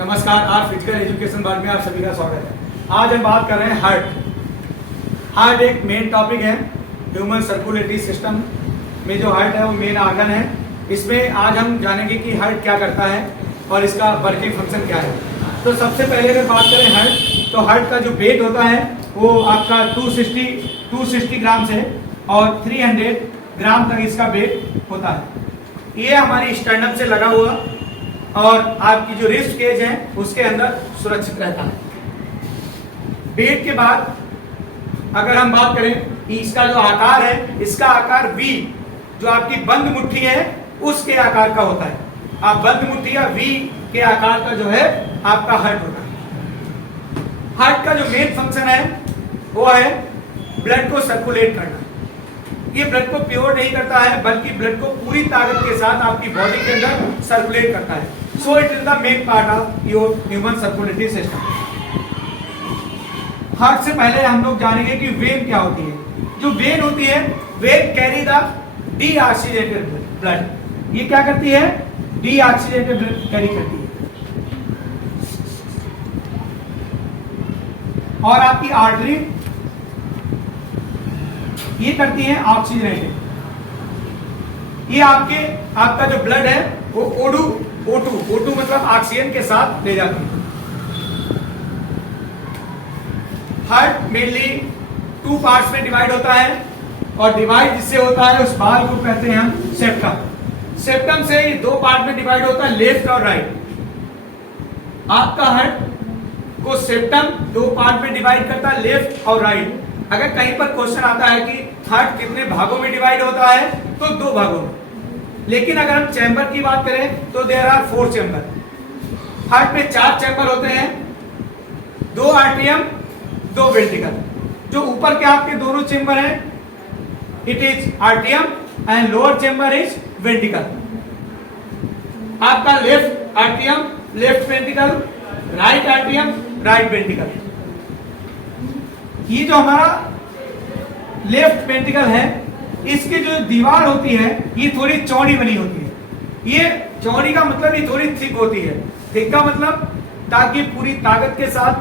नमस्कार। आज physical education वर्ग में आप सभी का स्वागत है। आज हम बात कर रहे हैं हार्ट एक मेन टॉपिक है। ह्यूमन सर्कुलेटरी सिस्टम में जो हार्ट है वो मेन आर्गन है। इसमें आज हम जानेंगे कि हार्ट क्या करता है और इसका वर्किंग फंक्शन क्या है। तो सबसे पहले अगर बात करें हार्ट, तो हार्ट का जो वेट होता है वो आपका 260 ग्राम से और 300 ग्राम तक इसका वेट होता है। ये हमारी स्टर्नम से लगा हुआ और आपकी जो रिस्ट केज है उसके अंदर सुरक्षित रहता है। वेट के बाद अगर हम बात करें कि इसका जो आकार है, इसका आकार वी, जो आपकी बंद मुट्ठी है उसके आकार का होता है। आप बंद मुट्ठी या वी के आकार का जो है आपका हार्ट होता है। हार्ट का जो मेन फंक्शन है वो है ब्लड को सर्कुलेट करना। ये ब्लड को प्योर नहीं करता है बल्कि ब्लड को पूरी ताकत के साथ आपकी बॉडी के अंदर सर्कुलेट करता है। So it is the main part of your human circulatory system. Heart से पहले हम लोग जानेंगे कि वेन क्या होती है। जो वेन होती है, वेन कैरी द डीऑक्सीजेनेटेड ब्लड। ये क्या करती है? डीऑक्सीजेनेटेड ब्लड कैरी करती है। और आपकी आर्टरी ये करती है ऑक्सीजनेटेड। ये आपका जो ब्लड है वो O2 मतलब ऑक्सीजन के साथ ले जाती है। हार्ट मेनली 2 पार्ट्स में डिवाइड होता है और डिवाइड जिससे होता है उस भाग को कहते हैं हम सेप्टम। सेप्टम से ये 2 पार्ट में डिवाइड होता है, लेफ्ट और राइट। आपका हार्ट को सेप्टम 2 पार्ट में डिवाइड करता है, लेफ्ट और राइट। अगर कहीं पर क्वेश्चन आता है कि हार्ट कितने भागों में डिवाइड होता है, तो 2 भागों में। लेकिन अगर हम चैम्बर की बात करें तो देयर आर 4 चैम्बर। हार्ट में 4 चैम्बर होते हैं, 2 आर्टरियम, 2 वेंट्रिकल। जो ऊपर के आपके दोनों चैम्बर हैं, it is atrium and lower chamber is ventricle. आपका left atrium, left ventricle, right atrium, right ventricle. ये जो हमारा लेफ्ट वेंट्रिकल है, इसकी जो दीवार होती है ये थोड़ी चौड़ी बनी होती है। ये चौड़ी का मतलब ये थोड़ी थिक होती है। थिक का मतलब ताकि पूरी ताकत के साथ,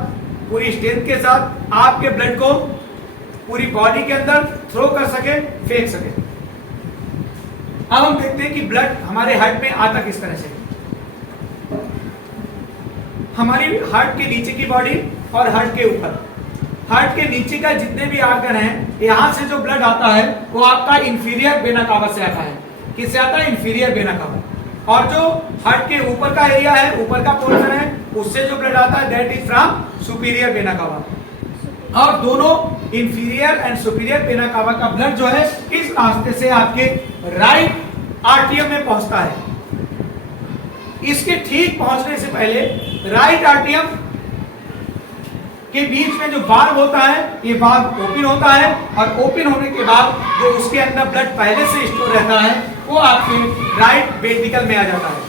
पूरी स्ट्रेंथ के साथ आपके ब्लड को पूरी बॉडी के अंदर थ्रो कर सके, फेंक सके। अब हम देखते हैं कि ब्लड हमारे हार्ट में आता किस तरह से। हमारी हार्ट के नीचे की बॉडी और हार्ट के ऊपर। हार्ट के नीचे का जितने भी आर्गन हैं, यहां से जो ब्लड आता है वो आपका इंफीरियर वेना कावा से आता है। किससे आता है? Inferior vena cava. और जो हार्ट के ऊपर का एरिया है, ऊपर का पोर्शन है, उससे जो ब्लड आता है that is from superior vena cava. और दोनों inferior and superior vena cava का ब्लड जो है इस रास्ते से आपके राइट आर्टरियम में पहुंचता है। इसके ठीक पहुंचने से पहले राइट आर्टरियम के बीच में जो वाल्व होता है, ये वाल्व ओपन होता है और ओपन होने के बाद जो उसके अंदर ब्लड पहले से स्टोर रहता है वो आपके राइट वेंट्रिकल में आ जाता है।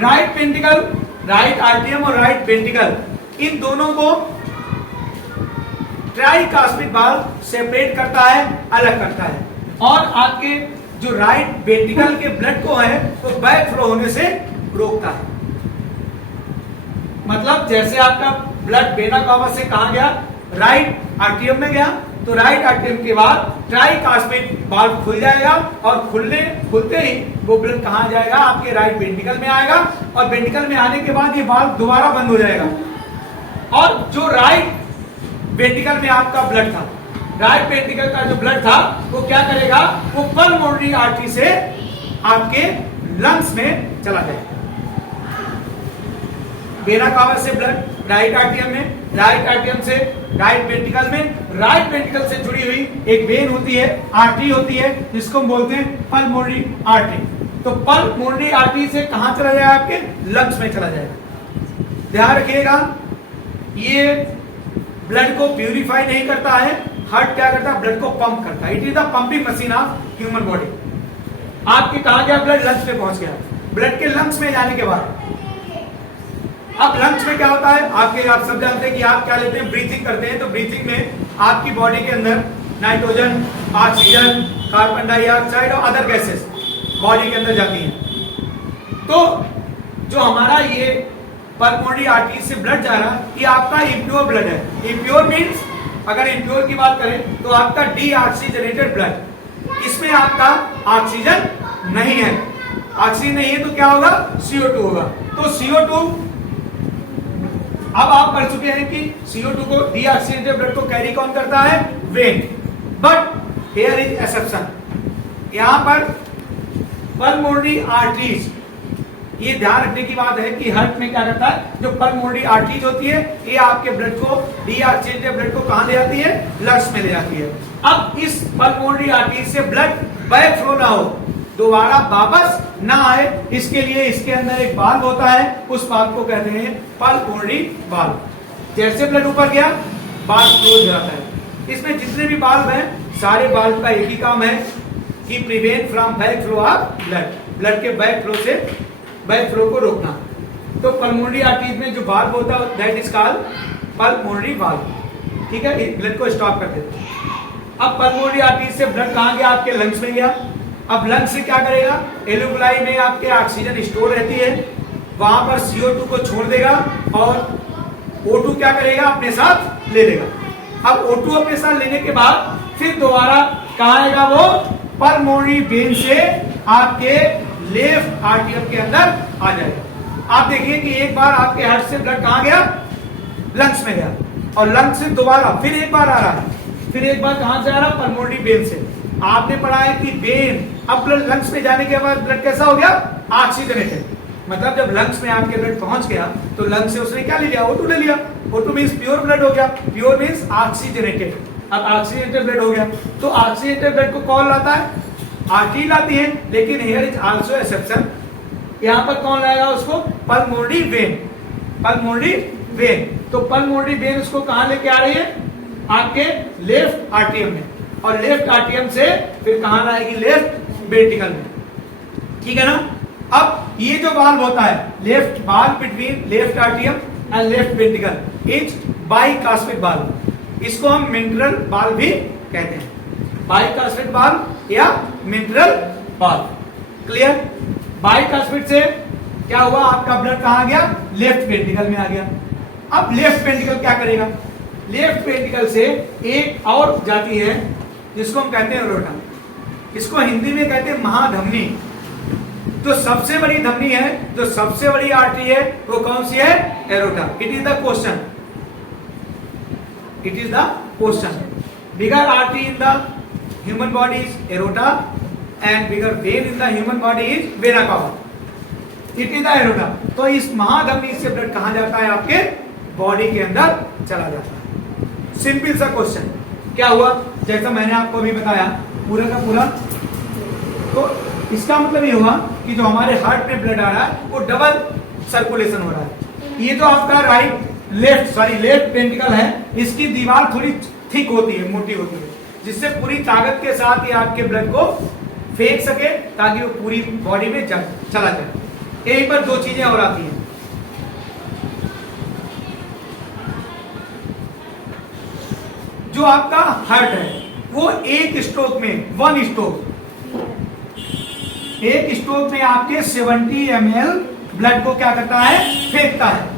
राइट वेंट्रिकल, राइट आर्टरियम और राइट वेंट्रिकल, इन दोनों को ट्राइकास्पिड वाल्व सेपरेट करता है, अलग करता है। और आपके जो राइट वेंट्रिकल के ब्लड को है वो बैक फ्लो होने से रोकता है। मतलब जैसे आपका ब्लड वेना कावा से कहा गया, राइट आर्टरियम में गया, तो राइट आर्टरियम के बाद ट्राइकास्पिड वाल्व खुल जाएगा और खुलते ही वो ब्लड कहां जाएगा? आपके राइट वेंट्रिकल में आएगा। और वेंट्रिकल में आने के बाद ये वाल्व दोबारा बंद हो जाएगा। और जो राइट वेंट्रिकल में आपका ब्लड था, राइट वेंट्रिकल का जो ब्लड था वो क्या करेगा? वो पल्मोनरी आर्टरी से आपके लंग्स में चला जाएगा। वेना कावा से ब्लड राइट आर्टरियम में, राइट आर्टरियम से राइट वेंट्रिकल में, राइट वेंट्रिकल से जुड़ी हुई एक वेन होती है, आर्टरी होती है, जिसको हम बोलते हैं पल्मोनरी आर्टरी। तो पल्मोनरी आर्टरी से कहां चला जाएगा? आपके लंग्स में चला जाएगा। ध्यान रखिएगा, ये ब्लड को प्यूरिफाई नहीं करता है। हार्ट क्या करता है? ब्लड को पंप करता है। It is the pumping machine of human body. आपके कहा गया ब्लड लंग्स में पहुंच गया। ब्लड के लंग्स में जाने के बाद अब लंग्स में क्या होता है? आप सब जानते हैं कि आप क्या लेते हैं? ब्रीथिंग करते हैं। तो ब्रीथिंग में आपकी बॉडी के अंदर नाइट्रोजन, ऑक्सीजन, कार्बन डाइऑक्साइड और अदर गैसेस बॉडी के अंदर जाती हैं। तो जो हमारा ये पल्मोनरी आर्टरी से ब्लड जा रहा है, ये आपका इम्प्योर ब्लड है। इम्प्योर मीन्स अगर इम्प्योर की बात करें तो आपका डीऑक्सीजनेटेड ब्लड, इसमें आपका ऑक्सीजन नहीं है। ऑक्सीजन नहीं है तो क्या होगा? CO2 होगा। तो CO2 अब आप पढ़ चुके हैं कि CO2 को, डीऑक्सीजनेटेड ब्लड को कैरी कौन करता है? When. But here is exception, यहां पर पल्मोनरी आर्टरीज, ये ध्यान रखने की बात है कि हार्ट में क्या करता है, जो पल्मोनरी आर्टरीज होती है ये आपके ब्लड को, डीऑक्सीजनेटेड ब्लड को कहां ले जाती है? लंग्स में ले जाती है। अब इस पल्मोनरी आर्टरी से ब्लड बैक फ्लो ना हो, दोबारा वापस ना आए, इसके लिए इसके अंदर एक वाल्व होता है, उस वाल्व को कहते हैं पल्मोनरी वाल्व। जैसे ब्लड ऊपर गया, वाल्व क्लोज हो जाता है। इसमें जितने भी वाल्व हैं, सारे वाल्व का एक ही काम है कि prevent from back flow of blood, blood के बैक फ्लो को रोकना। तो पल्मोनरी आर्टरीज में जो वाल्व होता है that is called pulmonary valve. ठीक है, ब्लड को स्टॉप कर देते हैं। अब पल्मोनरी आर्टरीज से ब्लड कहां गया? आपके लंग्स में गया। अब लंग्स से क्या करेगा? एल्वेओलाई में आपके ऑक्सीजन स्टोर रहती है, वहां पर CO2 को छोड़ देगा और O2 क्या करेगा? अपने साथ ले लेगा। अब O2 अपने साथ लेने के बाद फिर दोबारा कहां आएगा? वो पल्मोनरी वेन से आपके लेफ्ट आर्टरियम के अंदर आ जाएगा। आप देखिए कि एक बार आपके हार्ट से ब्लड कहां गया? लंग्स में गया, और लंग्स से दोबारा फिर एक बार आ रहा है, फिर एक बार कहां से आ रहा? पल्मोनरी वेन से। आपने पढ़ा है कि वेन, अब ब्लड लंग्स में जाने के बाद ब्लड कैसा हो गया? ऑक्सीजनेटेड। मतलब जब लंग्स में आपके ब्लड पहुंच गया तो लंग्स से उसने क्या ले लिया? O2 ले लिया। O2 मीन्स प्योर ब्लड हो गया, प्योर मीन्स ऑक्सीजनेटेड। अब ऑक्सीजनेटेड ब्लड हो गया, तो ऑक्सीजनेटेड ब्लड को कौन लाता है? आर्टरी लाती है। लेकिन हियर इज आल्सो एक्सेप्शन, यहां पर कौन लाएगा उसको? Pulmonary vein. पल्मोनरी वेन, तो पल्मोनरी वेन उसको कहां लेके आ रही है? आपके लेफ्ट आर्टरियम में, और लेफ्ट आर्टरियम से फिर कहां लाएगी? लेफ्ट वेंट्रिकल में। ठीक है ना? अब ये जो वाल्व होता है, left valve between left atrium and left ventricle is bicuspid valve, इसको हम मिनरल वाल्व भी कहते हैं। बाइकास्पिड वाल्व या मिनरल वाल्व। क्लियर? बाइकास्पिड से क्या हुआ? आपका ब्लड कहां गया? लेफ्ट वेंट्रिकल में आ गया। अब लेफ्ट वेंट्रिकल क्या करेगा? लेफ्ट वेंट्रिकल से एक और जाती है जिसको हम कहते हैं एरोटा, इसको हिंदी में कहते हैं महाधमनी। जो सबसे बड़ी धमनी है, जो सबसे बड़ी आर्टरी है, वो कौन सी है? Aorta. It is the question, it is the question. Bigger artery in the human body is aorta and bigger when in the human body is vena cava. It is the aorta. तो इस महाधमनी से blood कहां जाता है? आपके body के अंदर चला जाता है। सिंपल सा क्वेश्चन। क्या हुआ? जैसा मैंने आपको अभी बताया पूरा का पूरा, तो इसका मतलब ये हुआ कि जो हमारे हार्ट में ब्लड आ रहा है वो डबल सर्कुलेशन हो रहा है। ये जो आपका लेफ्ट वेंट्रिकल है, इसकी दीवार थोड़ी थिक होती है, मोटी होती है, जिससे पूरी ताकत के साथ ये आपके ब्लड को फेंक सके ताकि वो पूरी बॉडी में चला जाए। यहीं पर दो चीजें और आती हैं। जो आपका हार्ट है वो एक स्ट्रोक में, एक स्ट्रोक में आपके 70 ml ब्लड को क्या करता है? फेंकता है।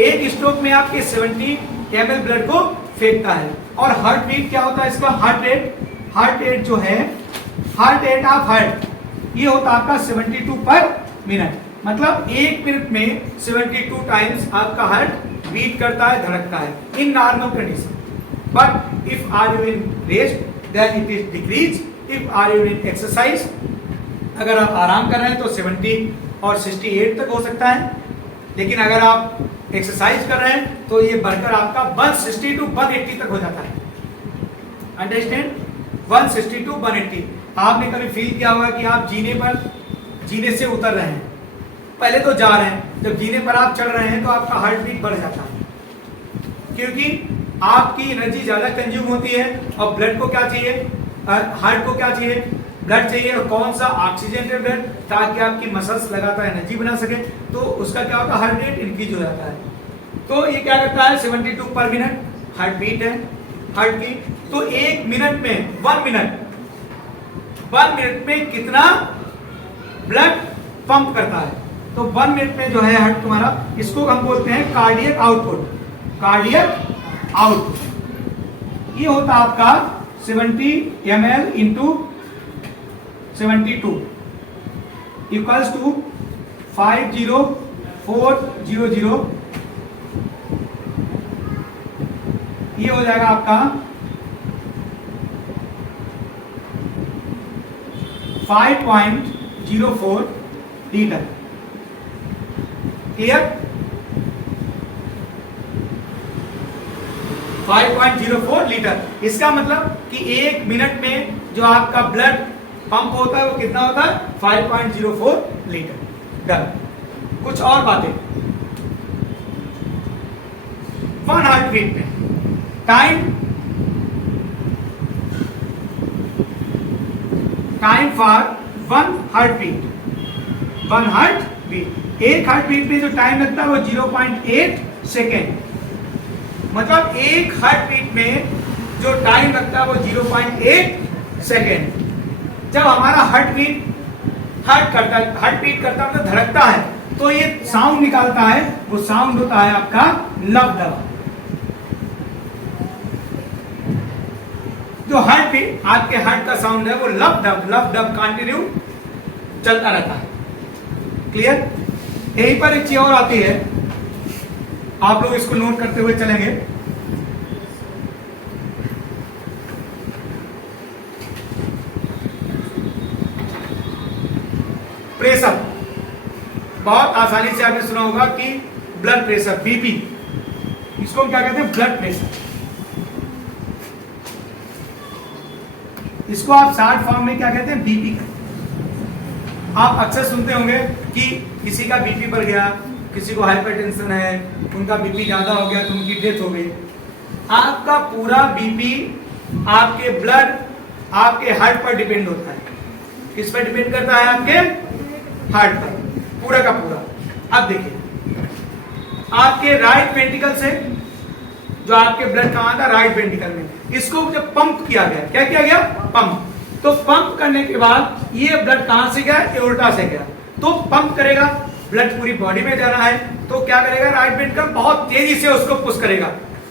एक स्ट्रोक में आपके 70 ml ब्लड को फेंकता है। और हार्ट बीट क्या होता है इसका? हार्ट रेट जो है, हार्ट रेट ऑफ हार्ट, ये होता है आपका 72 पर मिनट। मतलब एक मिनट में 72 टाइम्स आपका हार्ट बीट करता है, धड़कता है in normal condition. But if are you in rest then it is decrease, if are you in exercise, अगर आप आराम कर रहे हैं तो 70 और 68 तक हो सकता है, लेकिन अगर आप एक्सरसाइज कर रहे हैं तो ये बढ़कर आपका 160 to 180 तक हो जाता है। अंडरस्टैंड? 160 to 180। आपने कभी फील किया होगा कि आप जीने से उतर रहे हैं, पहले तो जा रहे हैं, जब जीने पर आप चढ़ रहे हैं तो आपका हार्ट बीट बढ़ जाता है, क्योंकि आपकी एनर्जी ज्यादा कंज्यूम होती है और ब्लड को क्या चाहिए? हार्ट को क्या चाहिए? ब्लड चाहिए। और कौन सा? ऑक्सीजनेटेड ब्लड, ताकि आपकी मसल्स लगातार एनर्जी बना सके। तो उसका क्या होता है? हार्ट रेट इंक्रीज हो जाता है। तो ये क्या करता है? 72 पर मिनट हार्ट बीट है हार्ट की। तो एक मिनट में, 1 मिनट में कितना ब्लड पंप करता है? तो 1 मिनट में जो है हार्ट तुम्हारा, इसको हम बोलते हैं कार्डियक आउटपुट। कार्डियक आउटपुट ये होता है आपका 70 ml इंटू 72 इक्वल्स टू 50400। ये हो जाएगा आपका 5.04 लीटर। क्लियर? 5.04 लीटर। इसका मतलब कि 1 मिनट में जो आपका ब्लड पंप होता है वो कितना होता है? 5.04 लीटर। डन। कुछ और बातें। 1 हार्ट बीट में time for 1 heart beat. 1 heart beat, एक हार्ट बीट में जो टाइम लगता है वो 0.8 सेकेंड। मतलब एक हार्ट बीट में जो टाइम लगता है वो 0.8 सेकेंड। जब हमारा हार्ट बीट करता है, मतलब धड़कता है, तो ये साउंड निकालता है। वो साउंड होता है आपका लव डब। जो हार्ट बीट, आपके हार्ट का साउंड है वो लव डब कंटिन्यू चलता रहता है। क्लियर? यहीं पर एक चीज और आती है, आप लोग इसको नोट करते हुए चलेंगे। प्रेशर, बहुत आसानी से आपने सुना होगा कि ब्लड प्रेशर, बीपी, इसको क्या कहते हैं? Blood pressure. इसको आप शॉर्ट फॉर्म में क्या कहते हैं? बीपी कहते हैं। आप अक्सर सुनते होंगे कि किसी का बीपी बढ़ गया, किसी को हाइपरटेंशन है, उनका बीपी ज्यादा हो गया तो उनकी डेथ हो गई। आपका पूरा बीपी आपके ब्लड, आपके हार्ट पर डिपेंड होता है। किस पर डिपेंड करता है? आपके हार्ट पर, पूरा का पूरा। अब देखिए, आपके राइट वेंट्रिकल से जो आपके ब्लड कहां था? राइट वेंट्रिकल में। इसको जब पंप किया गया, क्या किया गया? पंप। तो पंप करने के बाद ये ब्लड कहां से गया? एओर्टा से गया। तो पंप करेगा, ब्लड पूरी बॉडी में जाना है, तो क्या करेगा? राइट वेंट्रिकल बहुत तेजी से उसको पुश करेगा।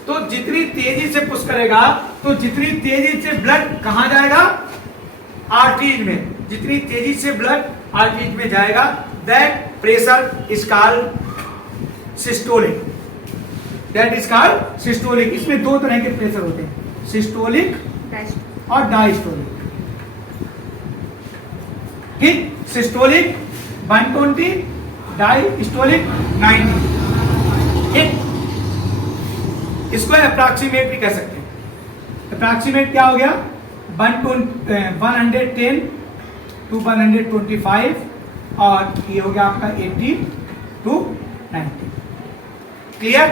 तो जितनी तेजी से पुश करेगा, तो जितनी तेजी से ब्लड कहां जाएगा? आर्टरीज में। जितनी तेजी से ब्लड आर्टरीज में जाएगा, that pressure is called systolic. That is called systolic. इसमें दो तरह के प्रेशर होते हैं, सिस्टोलिक और डायस्टोलिक। ठीक? Systolic 120, diastolic 90। ठीक? इसको अप्रॉक्सीमेट भी कह सकते हैं। अप्रॉक्सीमेट क्या हो गया? 110 to 125 और ये हो गया आपका 80 to 90। क्लियर?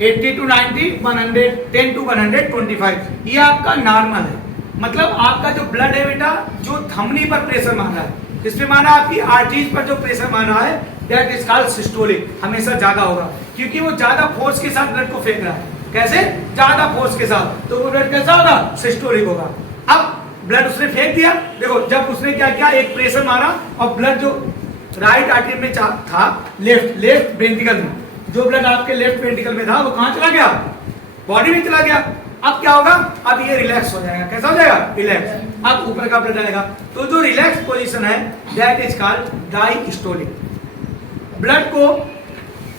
80 to 90, 110 to 125, ये आपका नॉर्मल है। मतलब आपका जो ब्लड है बेटा, जो धमनी पर प्रेशर मान रहा है, इसमें माना आपकी आर्टरीज पर जो प्रेशर मान रहा है, दैट इज कॉल्ड सिस्टोलिक। हमेशा ज्यादा होगा, क्योंकि वो ज्यादा फोर्स के साथ ब्लड को फेंक रहा है। कैसे? ज्यादा फोर्स के साथ। तो वो ब्लड कैसा होगा? सिस्टोलिक होगा। अब ब्लड उसने फेंक दिया। देखो, जब उसने क्या किया? एक प्रेशर मारा और ब्लड जो राइट आर्टरी में था, लेफ्ट वेंट्रिकल में, जो ब्लड आपके लेफ्ट वेंट्रिकल में था, वो कहां चला गया? बॉडी में चला गया। अब क्या होगा? अब ये रिलैक्स हो जाएगा। कैसा हो जाएगा? रिलैक्स। अब ऊपर का ब्लड आएगा। तो जो रिलैक्स पोजीशन है, that is called diastolic. Blood को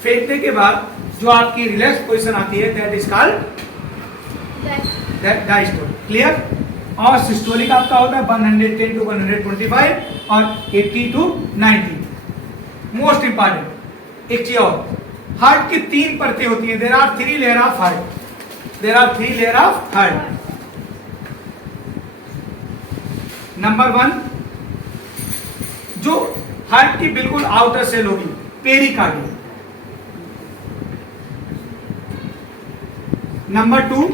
फेंकने के बाद जो आपकी रिलैक्स पोजीशन आती है, that is called diastolic. Clear? और सिस्टोलिक आपका होता है 110 to 125 और 80 to 90। मोस्ट इंपॉर्टेंट एक चीज और, हार्ट की 3 परतें होती हैं। There are 3 layer of heart. There are 3 layer of heart. Number 1, जो हार्ट की बिल्कुल आउटर सेल होगी, pericardium. Number 2,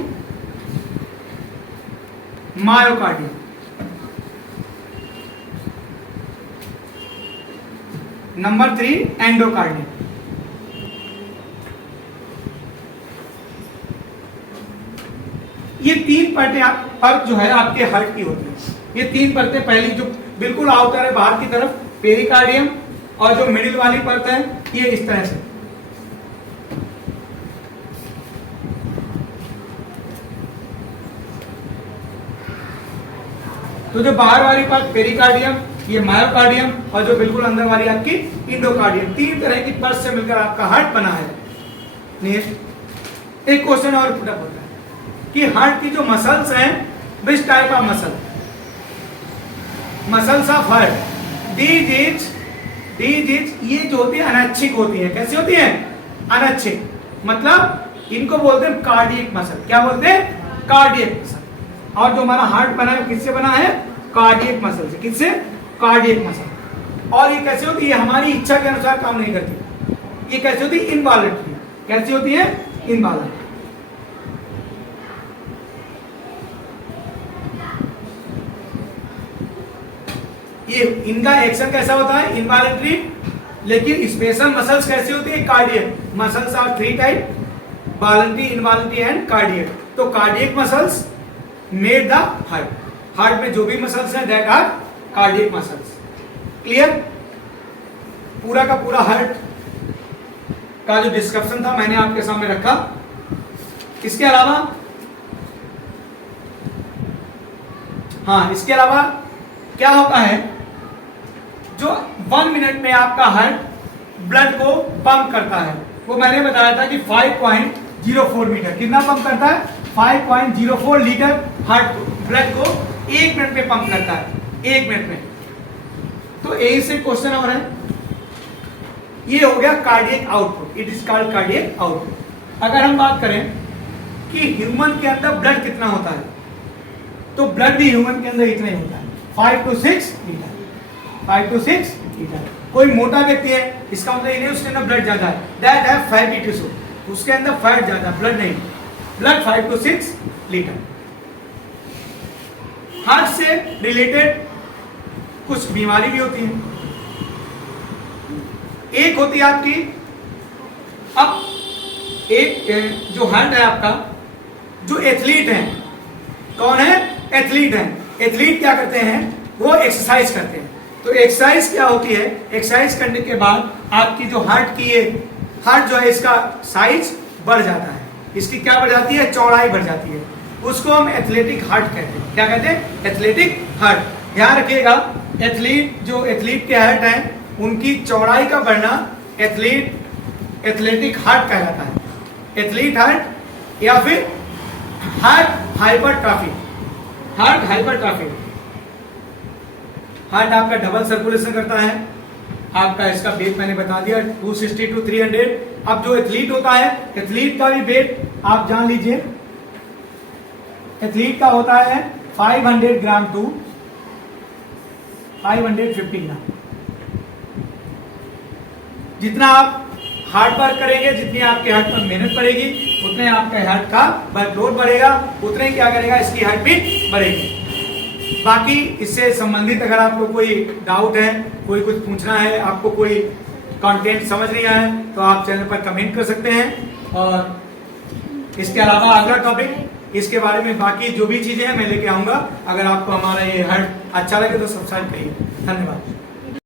myocardium. Number 3, endocardium. ये 3 परत जो है आपके हार्ट की होती है। ये 3 परतें, पहली जो बिल्कुल आउटर है बाहर की तरफ, पेरिकार्डियम, और जो मिडिल वाली परत है ये इस तरह से। तो जो बाहर वाली परत पेरिकार्डियम, ये मायोकार्डियम, और जो बिल्कुल अंदर वाली आपकी इंडोकार्डियम, तीन तरह की परत से मिलकर आपका हार्ट बना है। एक क्वेश्चन और पुट अप होता है कि हार्ट की जो मसल्स हैं, which type of muscles of heart, these ये जो होती है अनैच्छिक होती है। कैसी होती है? अनैच्छिक, मतलब इनको बोलते हैं कार्डियक मसल। क्या बोलते हैं? Cardiac muscle. और जो हमारा हार्ट बना है किससे बना है? कार्डियक मसल से। किससे? Cardiac muscle. और ये कैसे होती है? हमारी इच्छा के अनुसार काम नहीं करती। ये कैसे होती है? इनवॉलंटरी। कैसी होती है? इनवॉलंटरी। ये इनका एक्शन कैसा होता है? इनवॉलंटरी। लेकिन स्पेशल मसल्स कैसी होती है? Cardiac. Muscles are three type, voluntary, involuntary and cardiac. तो cardiac muscles made the heart. Heart में जो भी मसल्स हैं that are cardiac muscles. Clear? पूरा का पूरा हार्ट का जो डिस्क्रिप्शन था मैंने आपके सामने रखा। इसके अलावा इसके अलावा क्या होता है, जो 1 मिनट में आपका हार्ट ब्लड को पंप करता है, वो मैंने बताया था कि 5.04 मीटर। कितना पंप करता है? 5.04 लीटर हार्ट ब्लड को 1 मिनट में पंप करता है। 1 मिनट में। तो यही से क्वेश्चन और है, ये हो गया cardiac output. It is called cardiac output. अगर हम बात करें कि ह्यूमन के अंदर ब्लड कितना होता है, तो ब्लड भी ह्यूमन के अंदर इतना ही होता है, 5 to 6 लीटर। 5 to 6 litre. कोई मोटा व्यक्ति है, इसका मतलब ये नहीं उसके अंदर ब्लड ज्यादा है, दैट है फैटी टिश्यू, उसके अंदर फैट ज्यादा, ब्लड नहीं। Blood 5 to 6 litre. हार्ट से रिलेटेड कुछ बीमारी भी होती है। एक होती है आपकी, अब एक जो हार्ट है आपका, जो एथलीट है, कौन है? एथलीट है। एथलीट क्या करते हैं? वो एक्सरसाइज करते हैं। तो एक्सरसाइज क्या होती है? एक्सरसाइज करने के बाद आपकी जो हार्ट की ये हार्ट जो है इसका साइज बढ़ जाता है। इसकी क्या बढ़ जाती है? चौड़ाई बढ़ जाती है। उसको हम एथलेटिक हार्ट कहते हैं। क्या कहते हैं? Athletic heart. ध्यान रखिएगा, एथलीट के हार्ट हैं, उनकी चौड़ाई का बढ़ना एथलेटिक हार्ट कहलाता है। एथलीट हार्ट या फिर heart hypertrophy. Heart hypertrophy. Heart आपका डबल सर्कुलेशन करता है। आपका इसका वेट मैंने बता दिया 260 to 300। अब जो एथलीट होता है, एथलीट का भी वेट आप जान लीजिए, एथलीट का होता है 500 ग्राम टू 550 ग्राम। जितना आप हार्ड वर्क करेंगे, जितनी आपके हार्ट पर मेहनत पड़ेगी, उतने आपके हार्ट का वर्कलोड बढ़ेगा, उतने क्या करेगा? इसकी हार्ट बीट बढ़ेगी। बाकी इससे संबंधित अगर आपको कोई डाउट है, कोई कुछ पूछना है, आपको कोई कंटेंट समझ नहीं आया, तो आप चैनल पर कमेंट कर सकते हैं। और इसके अलावा अगला टॉपिक, इसके बारे में बाकी जो भी चीजें हैं मैं लेके आऊंगा। अगर आपको हमारा ये हार्ट अच्छा लगे तो सब्सक्राइब करिए। धन्यवाद।